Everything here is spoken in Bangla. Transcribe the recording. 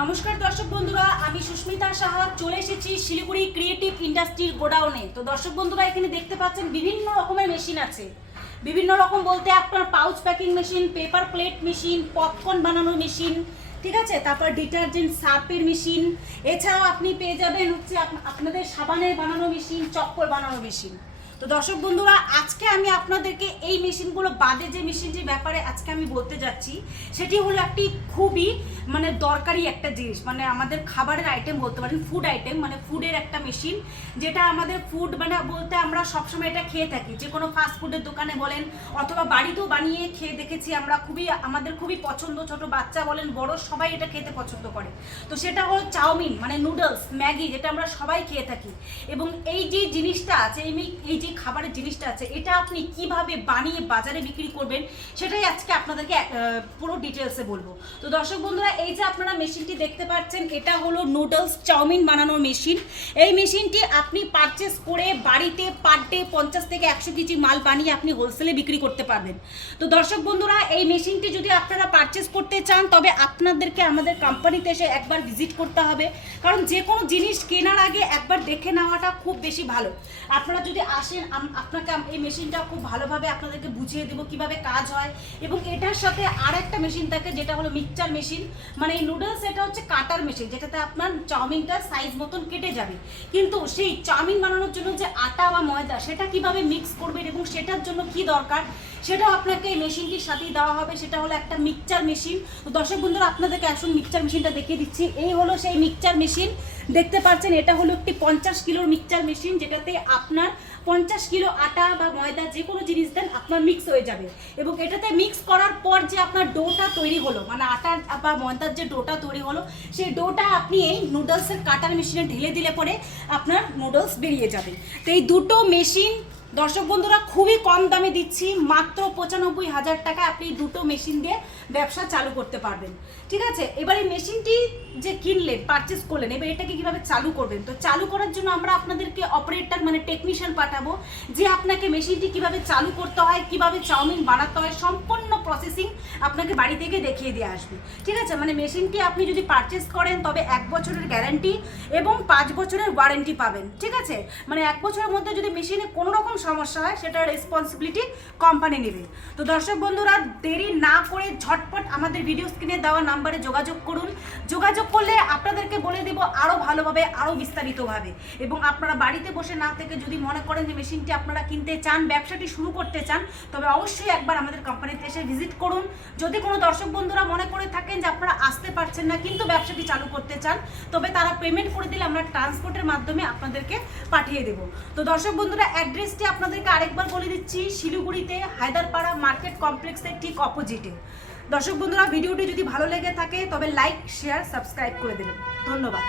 নমস্কার দর্শক বন্ধুরা, আমি সুস্মিতা সাহা চলে এসেছি শিলিগুড়ি ক্রিয়েটিভ ইন্ডাস্ট্রির গোডাউনে। তো দর্শক বন্ধুরা, এখানে দেখতে পাচ্ছেন বিভিন্ন রকমের মেশিন আছে। বিভিন্ন রকম বলতে আপনার pouch packing machine, paper plate machine, popcorn বানানোর মেশিন, ঠিক আছে, তারপর ডিটারজেন্ট সার্ফের মেশিন, এছাড়াও আপনি পেয়ে যাবেন হচ্ছে আপনাদের সাবানের বানানো মেশিন, চপ্পল বানানো মেশিন। তো দর্শক বন্ধুরা, আজকে আমি আপনাদেরকে এই মেশিনগুলো বাদে যে মেশিনটির ব্যাপারে আজকে আমি বলতে যাচ্ছি সেটি হলো একটি খুবই দরকারি একটা জিনিস, আমাদের খাবারের আইটেম বলতে পারেন, ফুড আইটেম, ফুডের একটা মেশিন, যেটা আমাদের ফুড বলতে আমরা সবসময় এটা খেয়ে থাকি, যে কোনো ফাস্ট ফুডের দোকানে বলেন অথবা বাড়িতেও বানিয়ে খেয়ে দেখেছি আমরা, আমাদের খুবই পছন্দ, ছোট বাচ্চা বলেন বড় সবাই এটা খেতে পছন্দ করে। তো সেটা হলো চাউমিন, নুডলস, ম্যাগি, যেটা আমরা সবাই খেয়ে থাকি। এবং এই যে জিনিসটা আছে, এই যে খাবারের জিনিসটা আছে, এটা আপনি কিভাবে বানিয়ে বাজারে বিক্রি করবেন সেটাই আজকে আপনাদেরকে পুরো ডিটেলসে বলবো। তো দর্শক বন্ধুরা, এই যে আপনারা মেশিনটি দেখতে পাচ্ছেন, এটা হলো নুডলস চাউমিন বানানোর মেশিন। এই মেশিনটি আপনি পারচেস করে বাড়িতে পার ডে 50 থেকে 100 কেজি মাল বানিয়ে আপনি হোলসেলে বিক্রি করতে পারবেন। তো দর্শক বন্ধুরা, এই মেশিনটি যদি আপনারা পারচেস করতে চান তবে আপনাদেরকে আমাদের কোম্পানিতে এসে একবার ভিজিট করতে হবে, কারণ যে কোনো জিনিস কেনার আগে একবার দেখে নেওয়াটা খুব বেশি ভালো। আপনারা যদি আসেন, আপনাকে এই মেশিনটা খুব ভালোভাবে আপনাদেরকে বুঝিয়ে দেবো কিভাবে কাজ হয়। এবং এটার সাথে আর একটা মেশিন থাকে, যেটা হলো মিক্সচার মেশিন, এই নুডলস, এটা হচ্ছে কাটার মেশিন, যেটাতে আপনার চাউমিনটা সাইজ মতন কেটে যাবে। কিন্তু সেই চাউমিন বানানোর জন্য যে আটা বা ময়দা, সেটা কিভাবে মিক্স করবেন এবং সেটার জন্য কি দরকার সেটাও আপনাকে এই মেশিনটির সাথেই দেওয়া হবে। সেটা হলো একটা মিক্সচার মেশিন। তো দর্শক বন্ধুরা, আপনাদেরকে আসুন মিক্সচার মেশিনটা দেখিয়ে দিচ্ছি। এই হলো সেই মিক্সচার মেশিন, দেখতে পাচ্ছেন, এটা হলো একটি 50 কিলোর মিক্সচার মেশিন, যেটাতে আপনার 50 কিলো আটা বা ময়দা যে কোনো জিনিস দেন আপনার মিক্স হয়ে যাবে। এবং এটাতে মিক্স করার পর যে আপনার ডোটা তৈরি হলো, আটা বা ময়দার যে ডোটা তৈরি হলো, সেই ডোটা আপনি এই নুডলসের কাটার মেশিনে ঢেলে দিলে পরে আপনার নুডলস বেরিয়ে যাবে। তো এই দুটো মেশিন দর্শক বন্ধুরা খুবই কম দামে দিচ্ছি, মাত্র 95,000 টাকা আপনি দুটো মেশিন দিয়ে ব্যবসা চালু করতে পারবেন। ঠিক আছে, এবার এই মেশিনটি যে কিনলেন, পারচেস করলেন, এবার এটাকে কিভাবে চালু করবেন। তো চালু করার জন্য আমরা আপনাদেরকে অপারেটর টেকনিশিয়ান পাঠাবো, যে আপনাকে মেশিনটি কিভাবে চালু করতে হয়, কিভাবে চাউমিন বানাতে হয়, সম্পূর্ণ প্রসেসিং আপনাকে বাড়ি থেকে দেখিয়ে দিয়ে আসবে। ঠিক আছে, মেশিনটি আপনি যদি পারচেস করেন তবে 1 বছরের গ্যারান্টি এবং 5 বছরের ওয়ারেন্টি পাবেন। ঠিক আছে, 1 বছরের মধ্যে যদি মেশিনে কোনো রকম সমস্যা হয় সেটার রেসপন্সিবিলিটি কোম্পানি নেবে। তো দর্শক বন্ধুরা, দেরি না করে ঝটপট আমাদের ভিডিও স্ক্রিনে দেওয়া নাম্বারে যোগাযোগ করুন। যোগাযোগ করলে আপনাদেরকে বলে দেব আরও ভালোভাবে, আরও বিস্তারিতভাবে। এবং আপনারা বাড়িতে বসে না থেকে যদি মনে করেন যে মেশিনটি আপনারা কিনতে চান, ব্যবসাটি শুরু করতে চান, তবে অবশ্যই একবার আমাদের কোম্পানিতে এসে ভিজিট করুন। যদি কোনো দর্শক বন্ধুরা মনে করে থাকেন যে আপনারা আসতে পারছেন না কিন্তু ব্যবসাটি চালু করতে চান, তবে তারা পেমেন্ট করে দিলে আমরা ট্রান্সপোর্টের মাধ্যমে আপনাদেরকে পাঠিয়ে দেব। তো দর্শক বন্ধুরা, অ্যাড্রেসটি আপনাদেরকে আরেকবার বলে দিচ্ছি, শিলিগুড়িতে হায়দারপাড়া মার্কেট কমপ্লেক্সের ঠিক অপোজিটে। দর্শক বন্ধুরা, ভিডিওটি যদি ভালো লেগে থাকে তবে লাইক, শেয়ার, সাবস্ক্রাইব করে দেবেন। ধন্যবাদ।